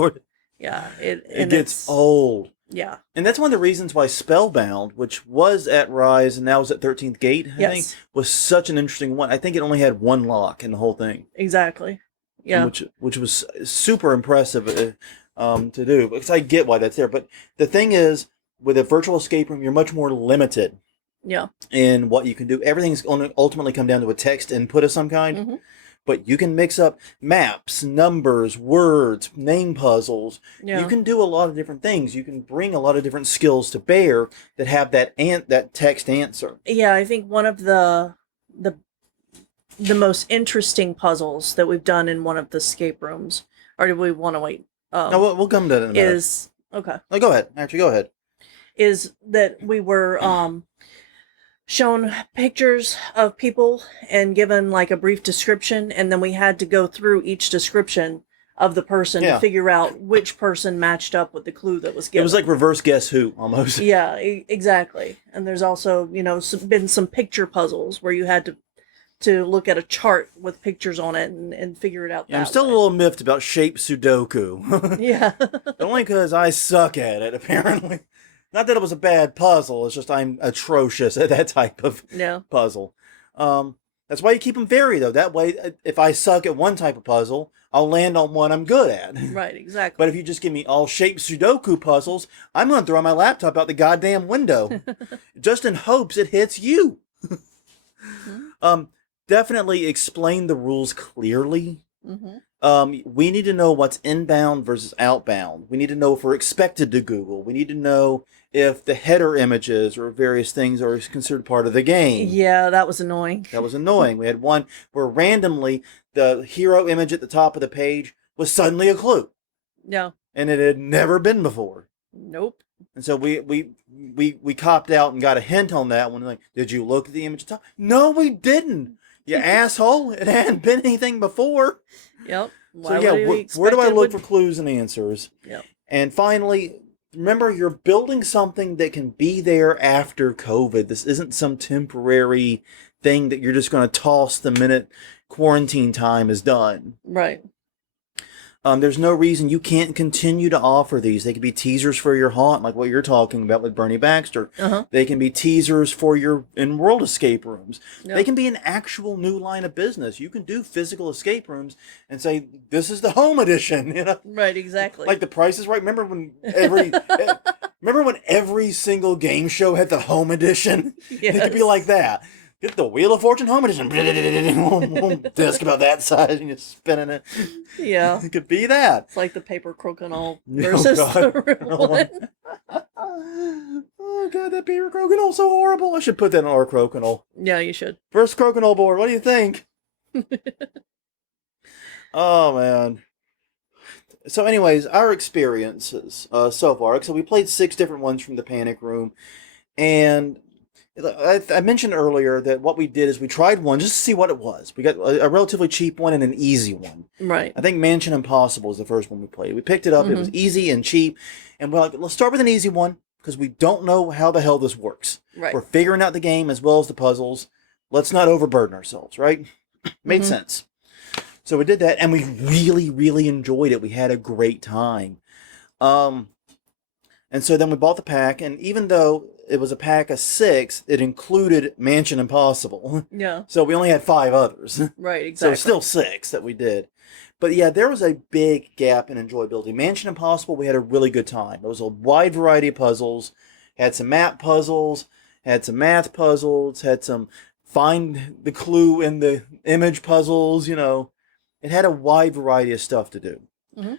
Yeah, it gets old. Yeah. And that's one of the reasons why Spellbound, which was at Rise and now is at 13th Gate, I think, was such an interesting one. I think it only had one lock in the whole thing. Exactly. Yeah. Which was super impressive to do. Because I get why that's there. But the thing is, with a virtual escape room, you're much more limited. Yeah. In what you can do. Everything's going to ultimately come down to a text input of some kind. Mm-hmm. But you can mix up maps, numbers, words, name puzzles. Yeah. You can do a lot of different things. You can bring a lot of different skills to bear that have that text answer. Yeah, I think one of the most interesting puzzles that we've done in one of the escape rooms, or do we want to wait? No, we'll come to that in a minute. Is okay. No, go ahead. Actually, go ahead. Is that we were shown pictures of people and given like a brief description, and then we had to go through each description of the person to figure out which person matched up with the clue that was given. It was like reverse Guess Who, almost. Yeah, exactly. And there's also, been some picture puzzles where you had to look at a chart with pictures on it and figure it out. Yeah, I'm still a little miffed about shape Sudoku. Yeah. Only because I suck at it, apparently. Not that it was a bad puzzle, it's just I'm atrocious at that type of puzzle. That's why you keep them varied, though. That way, if I suck at one type of puzzle, I'll land on one I'm good at. Right, exactly. But if you just give me all shape Sudoku puzzles, I'm going to throw my laptop out the goddamn window. Just in hopes it hits you. Mm-hmm. Definitely explain the rules clearly. Mm-hmm. We need to know what's inbound versus outbound. We need to know if we're expected to Google. We need to know if the header images or various things are considered part of the game. Yeah, that was annoying. That was annoying. We had one where randomly the hero image at the top of the page was suddenly a clue. No. And it had never been before. Nope. And so we copped out and got a hint on that one. Like, did you look at the image at the top? No, we didn't. You asshole. It hadn't been anything before. Yep. So yeah, where do I look for clues and answers? Yep. And finally, remember, you're building something that can be there after COVID. This isn't some temporary thing that you're just going to toss the minute quarantine time is done. Right. There's no reason you can't continue to offer these. They could be teasers for your haunt, like what you're talking about with Bernie Baxter. Uh-huh. They can be teasers for your in-world escape rooms. Yep. They can be an actual new line of business. You can do physical escape rooms and say, this is the home edition. Right, exactly. Like The Price is Right. Remember when every single game show had the home edition? Yes. It could be like that. Get the Wheel of Fortune home edition. Disc about that size and you're spinning it. Yeah. It could be that. It's like the paper crokinole versus the real one. Oh, God, that paper crokinole so horrible. I should put that on our crokinole. Yeah, you should. First crokinole board, what do you think? Oh, man. So anyways, our experiences so far. So we played 6 different ones from the Panic Room. And I mentioned earlier that what we did is we tried one just to see what it was. We got a relatively cheap one and an easy one. Right. I think Mansion Impossible is the first one we played. We picked it up. Mm-hmm. It was easy and cheap. And we're like, let's start with an easy one because we don't know how the hell this works. Right. We're figuring out the game as well as the puzzles. Let's not overburden ourselves, right? Made sense. So we did that, and we really, really enjoyed it. We had a great time. And so then we bought the pack, and even though it was a pack of 6, it included Mansion Impossible. Yeah. So we only had 5 others. Right, exactly. So still 6 that we did. But yeah, there was a big gap in enjoyability. Mansion Impossible, we had a really good time. It was a wide variety of puzzles. Had some map puzzles, had some math puzzles, had some find the clue in the image puzzles, you know. It had a wide variety of stuff to do. Mm-hmm.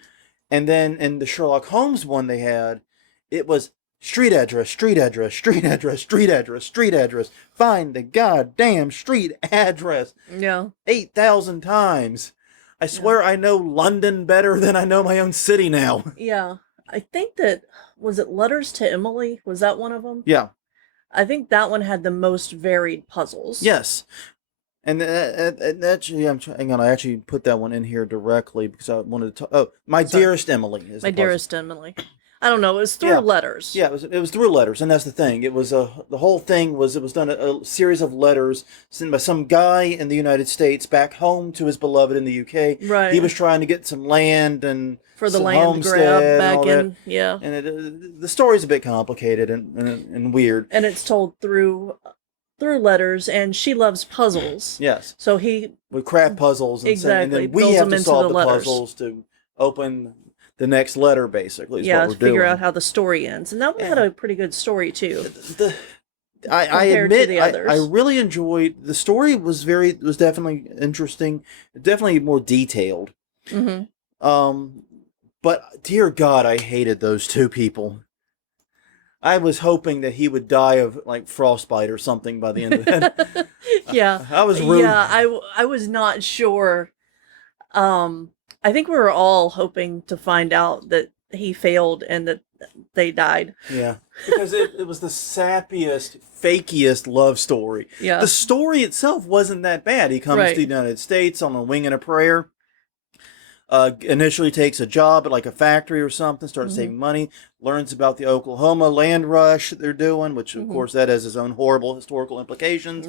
And then in the Sherlock Holmes one they had, it was street address, street address, street address, street address, street address. Find the goddamn street address. Yeah. 8,000 times. I swear I know London better than I know my own city now. Yeah. I think that, was it Letters to Emily? Was that one of them? Yeah. I think that one had the most varied puzzles. Yes. And actually, hang on, I actually put that one in here directly because I wanted to talk. Oh, My Dearest Emily is My the puzzle. Dearest Emily. I don't know. It was through letters. Yeah, it was through letters, and that's the thing. It was the whole thing was it was done a series of letters sent by some guy in the United States back home to his beloved in the UK. Right. He was trying to get some land and for the some land homestead grab back and all in. that. Yeah. And the story's a bit complicated and weird. And it's told through letters, and she loves puzzles. Yes. So he would craft puzzles and exactly and then we builds have them to into solve the the letters. puzzles to open the next letter, basically. Is yeah, what we're to figure doing. out how the story ends, and that one had a pretty good story too. I admit to the others. I really enjoyed the story. Was definitely interesting, definitely more detailed. Mm-hmm. But dear God, I hated those two people. I was hoping that he would die of like frostbite or something by the end of it. Yeah, I was rude. Yeah, I was not sure. I think we were all hoping to find out that he failed and that they died. Yeah, because it was the sappiest, fakiest love story. Yeah, the story itself wasn't that bad. He comes to the United States on a wing and a prayer. Initially takes a job at like a factory or something, starts saving money, learns about the Oklahoma land rush that they're doing, which of course that has its own horrible historical implications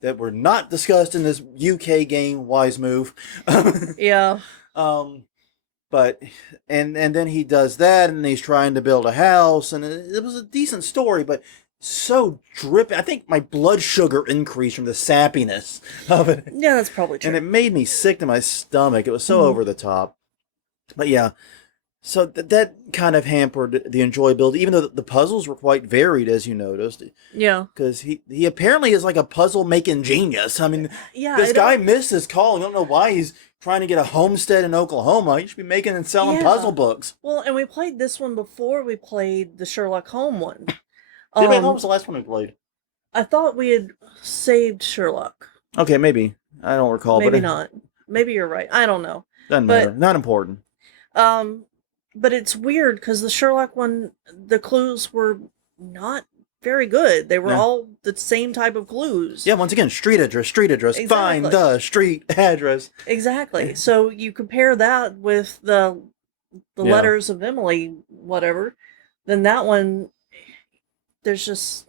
that were not discussed in this UK game. Wise move. Yeah. But and then he does that, and he's trying to build a house, and it was a decent story, but so dripping. I think my blood sugar increased from the sappiness of it. Yeah, that's probably true. And it made me sick to my stomach. It was so over the top. But yeah, so that kind of hampered the enjoyability, even though the puzzles were quite varied, as you noticed. Yeah. Because he apparently is like a puzzle-making genius. I mean, yeah, this guy missed his call. I don't know why he's trying to get a homestead in Oklahoma. He should be making and selling puzzle books. Well, and we played this one before we played the Sherlock Holmes one. What was the last one we played? I thought we had saved Sherlock. Okay, maybe. I don't recall. Maybe not. Maybe you're right. I don't know. Doesn't matter. Not important. But it's weird because the Sherlock one, the clues were not very good. They were all the same type of clues. Yeah, once again, street address, Exactly. find the street address. Exactly. So you compare that with the letters of Emily, whatever, then that one, it's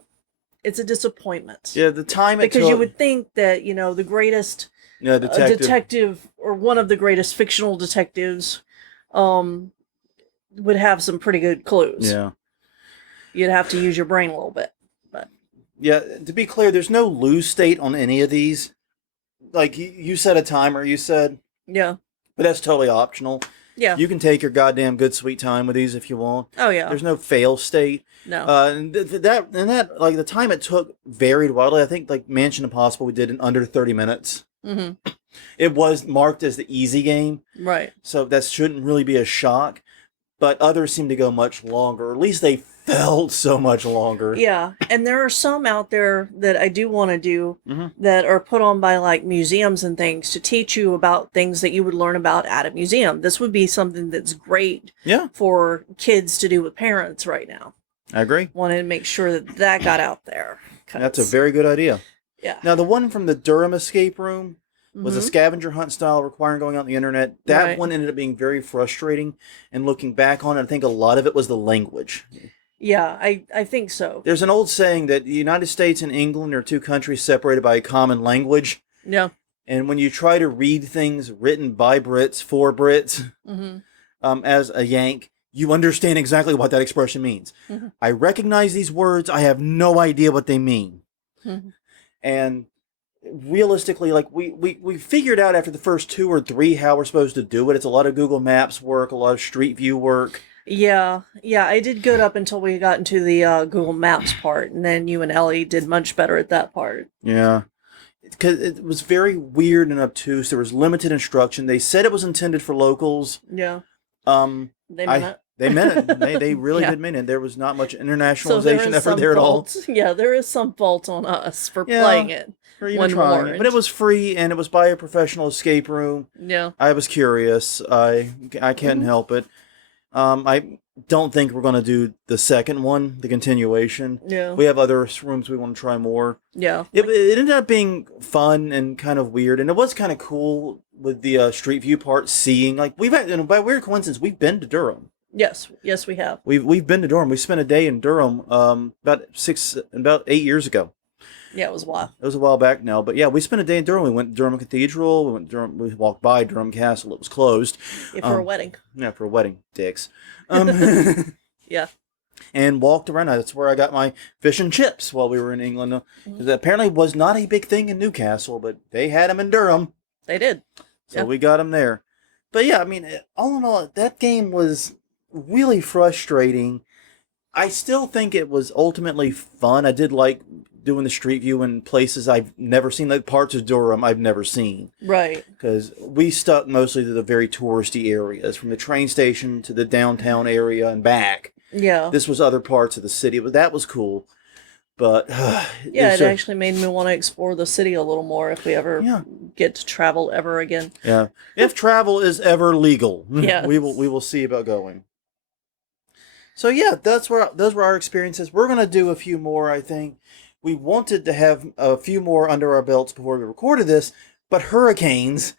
a disappointment. Yeah, the time it took. Because you would think that, the greatest detective or one of the greatest fictional detectives would have some pretty good clues. Yeah. You'd have to use your brain a little bit. But yeah, to be clear, there's no lose state on any of these. Like, you set a timer, you said. Yeah. But that's totally optional. Yeah. You can take your goddamn good sweet time with these if you want. Oh, yeah. There's no fail state. No. And that like the time it took varied wildly. I think like Mansion Impossible we did in under 30 minutes. Mm-hmm. It was marked as the easy game. Right. So that shouldn't really be a shock. But others seem to go much longer. Or at least they felt so much longer. Yeah. And there are some out there that I do want to do that are put on by like museums and things to teach you about things that you would learn about at a museum. This would be something that's great for kids to do with parents right now. I agree. Wanted to make sure that got out there. That's a very good idea. Yeah. Now, the one from the Durham escape room was a scavenger hunt style requiring going on the internet. That one ended up being very frustrating. And looking back on it, I think a lot of it was the language. Yeah, I think so. There's an old saying that the United States and England are two countries separated by a common language. Yeah. And when you try to read things written by Brits for Brits, as a Yank, you understand exactly what that expression means. I recognize these words. I have no idea what they mean. And realistically, like we figured out after the first 2 or 3 how we're supposed to do it. It's a lot of Google Maps work, a lot of Street View work. Yeah, I did good up until we got into the Google Maps part, and then you and Ellie did much better at that part. Yeah. because it was very weird and obtuse. There was limited instruction. They said it was intended for locals. Yeah. Um, They meant it. They meant it. They really Yeah. did mean it. There was not much So internationalization effort there at all. Yeah, there is some fault on us for Yeah, playing it or even when trying it. warned. But it was free, and it was by a professional escape room. Yeah. I was curious. I couldn't help it. I don't think we're going to do the second one, the continuation. Yeah. We have other rooms we want to try more. Yeah. It ended up being fun and kind of weird, and it was kind of cool with the street view part. Seeing like we've had, and by weird coincidence, we've been to Durham. Yes, we have. We've been to Durham. We spent a day in Durham about 8 years ago. Yeah, it was a while. It was a while back now, but yeah, we spent a day in Durham. We went to Durham Cathedral. We walked by Durham Castle. It was closed. Yeah, for a wedding. Yeah, for a wedding, dicks. Yeah. And walked around. That's where I got my fish and chips while we were in England. Because apparently was not a big thing in Newcastle, but they had them in Durham. They did. So we got them there. But yeah, I mean, all in all, that game was really frustrating. I still think it was ultimately fun. I did like doing the street view in places I've never seen, like parts of Durham I've never seen. Right. Because we stuck mostly to the very touristy areas, from the train station to the downtown area and back. Yeah. This was other parts of the city, but that was cool. But yeah, it actually made me want to explore the city a little more if we ever get to travel ever again. Yeah, if travel is ever legal, yeah, we will see about going. So yeah, those were our experiences. We're gonna do a few more. I think we wanted to have a few more under our belts before we recorded this, but hurricanes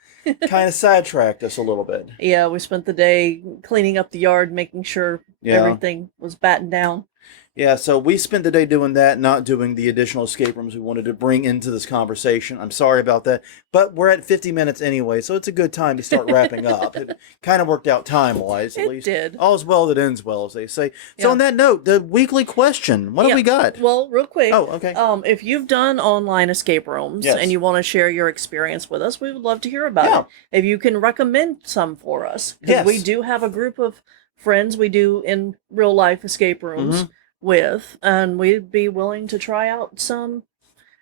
kind of sidetracked us a little bit. Yeah, we spent the day cleaning up the yard, making sure everything was battened down. Yeah, so we spent the day doing that, not doing the additional escape rooms we wanted to bring into this conversation. I'm sorry about that. But we're at 50 minutes anyway, so it's a good time to start wrapping up. It kind of worked out time-wise, at least. It did. All's well that ends well, as they say. So on that note, the weekly question. What have we got? Well, real quick. Oh, okay. If you've done online escape rooms and you want to share your experience with us, we would love to hear about it. If you can recommend some for us. Because we do have a group of friends we do in real-life escape rooms. With, and we'd be willing to try out some,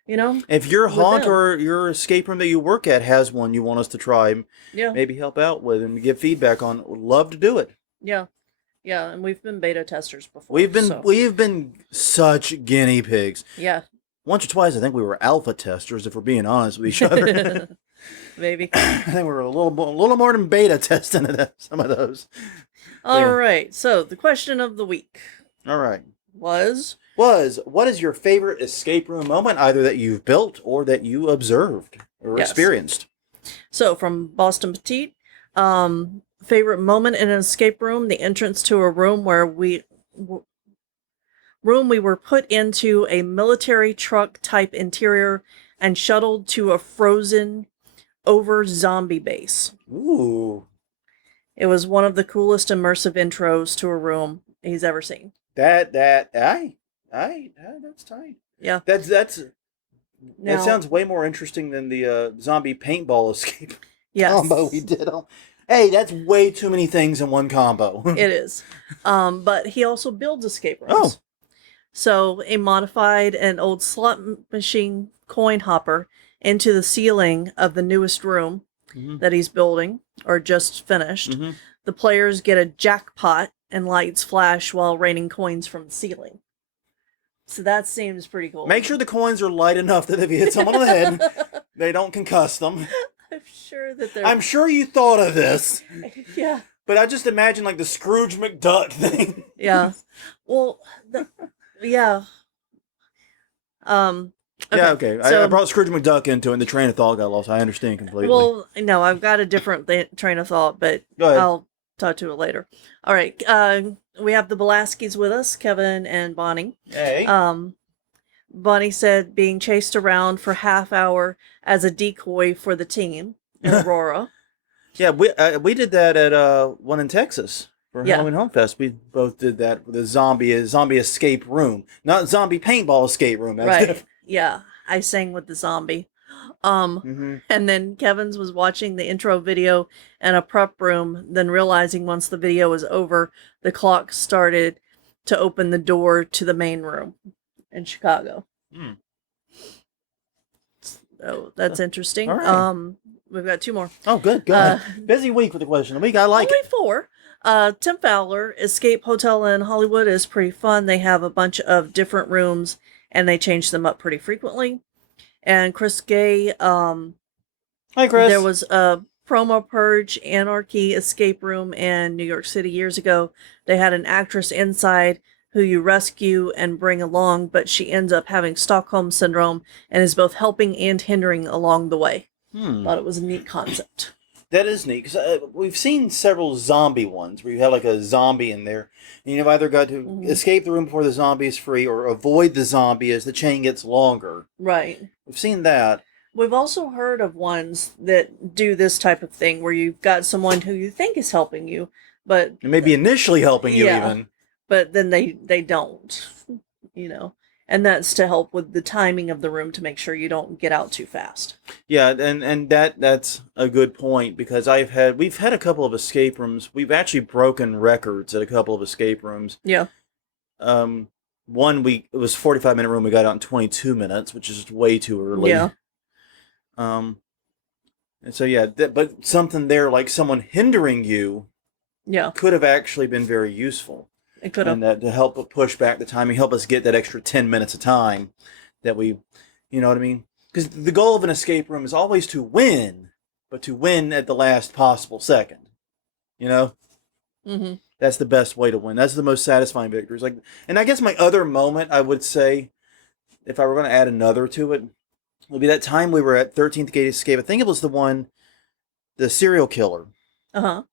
if your haunt or your escape room that you work at has one you want us to try, maybe help out with and give feedback on, would love to do it. Yeah, and we've been beta testers before. We've been such guinea pigs. Yeah. Once or twice, I think we were alpha testers, if we're being honest with each other. Maybe. I think we were a little more than beta testing some of those. All right, so the question of the week. All right. Was what is your favorite escape room moment, either that you've built or that you observed or experienced? So from Boston Petite, favorite moment in an escape room: the entrance to a room where we were put into a military truck type interior and shuttled to a frozen over zombie base. Ooh. It was one of the coolest immersive intros to a room he's ever seen. That's tight. Yeah. That sounds way more interesting than the zombie paintball escape combo we did. Hey, that's way too many things in one combo. It is. But he also builds escape rooms. Oh. So he modified an old slot machine coin hopper into the ceiling of the newest room that he's building or just finished. The players get a jackpot and lights flash while raining coins from the ceiling. So that seems pretty cool. Make sure the coins are light enough that if you hit someone on the head, they don't concuss them. I'm sure you thought of this. Yeah. But I just imagine like the Scrooge McDuck thing. Yeah. Well, yeah. Okay. Yeah, okay. So, I brought Scrooge McDuck into it and the train of thought got lost. I understand completely. Well, no, I've got a different train of thought, but I'll talk to it later. All right. We have the Belaskis with us, Kevin and Bonnie. Hey. Bonnie said being chased around for half hour as a decoy for the team in Aurora. Yeah, we did that at one in Texas for Halloween Home Fest. We both did that with a zombie escape room, not zombie paintball escape room. That's right. Different. Yeah, I sang with the zombie. And then Kevin's was watching the intro video in a prep room, then realizing once the video was over, the clock started to open the door to the main room in Chicago. Oh, that's interesting. All right. We've got two more. Oh, good. Busy week with the question of the week. I like Only it. four. Tim Fowler, Escape Hotel in Hollywood is pretty fun. They have a bunch of different rooms and they change them up pretty frequently. And Chris Gay, Hi, Chris. there was a Promo Purge Anarchy escape room in New York City years ago. They had an actress inside who you rescue and bring along, but she ends up having Stockholm Syndrome and is both helping and hindering along the way. Thought it was a neat concept. That is neat, because we've seen several zombie ones where you have like a zombie in there, and you've either got to escape the room before the zombie is free or avoid the zombie as the chain gets longer. Right. We've seen that. We've also heard of ones that do this type of thing where you've got someone who you think is helping you, but... It may be initially helping you even. But then they don't, And that's to help with the timing of the room to make sure you don't get out too fast. Yeah, and that's a good point, because we've had a couple of escape rooms. We've actually broken records at a couple of escape rooms. Yeah. One week it was 45-minute room. We got out in 22 minutes, which is just way too early. Yeah. And so yeah, but something there like someone hindering you. Yeah. Could have actually been very useful. It could have. And that to help push back the timing, help us get that extra 10 minutes of time that we, you know what I mean? Because the goal of an escape room is always to win, but to win at the last possible second. You know? Mm-hmm. That's the best way to win. That's the most satisfying victories. And I guess my other moment, I would say, if I were going to add another to it, would be that time we were at 13th Gate Escape. I think it was the serial killer. Uh-huh.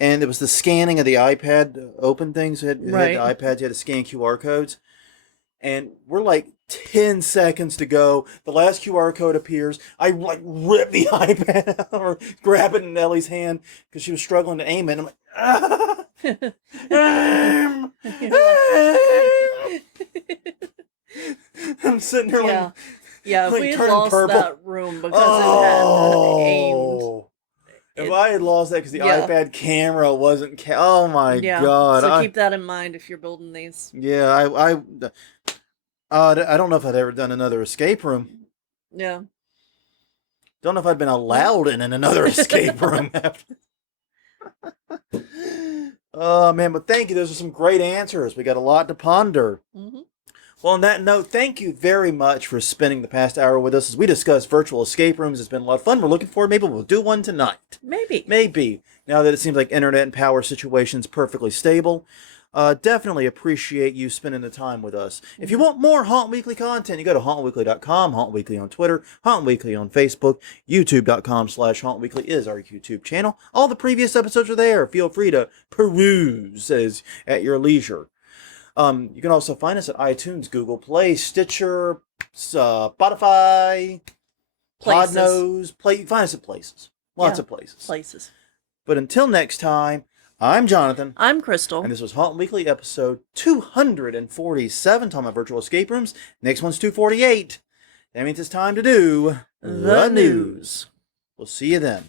And it was the scanning of the iPad open things. It had Right. the iPads, you had to scan QR codes. And we're like 10 seconds to go. The last QR code appears. I like rip the iPad out or grab it in Ellie's hand because she was struggling to aim it. I'm like, ah! Aim! Aim! I'm sitting there like... Yeah, if like we had turning lost purple. that room because it had aimed... If I had lost that because the iPad camera wasn't... oh my God. So keep that in mind if you're building these. Yeah, I don't know if I'd ever done another escape room. Yeah. Don't know if I'd been allowed in another escape room after. Oh, man, but thank you. Those are some great answers. We got a lot to ponder. Mm-hmm. Well, on that note, thank you very much for spending the past hour with us as we discuss virtual escape rooms. It's been a lot of fun. We're looking forward. Maybe we'll do one tonight. Maybe. Now that it seems like internet and power situation's perfectly stable. Definitely appreciate you spending the time with us. If you want more Haunt Weekly content, you go to hauntweekly.com, Haunt Weekly on Twitter, Haunt Weekly on Facebook, youtube.com/Haunt Weekly is our YouTube channel. All the previous episodes are there. Feel free to peruse at your leisure. You can also find us at iTunes, Google Play, Stitcher, Spotify, Podnose. Find us at places. Lots of places. But until next time, I'm Jonathan. I'm Crystal. And this was Haunt Weekly episode 247, talking about virtual escape rooms. Next one's 248. That means it's time to do the news. We'll see you then.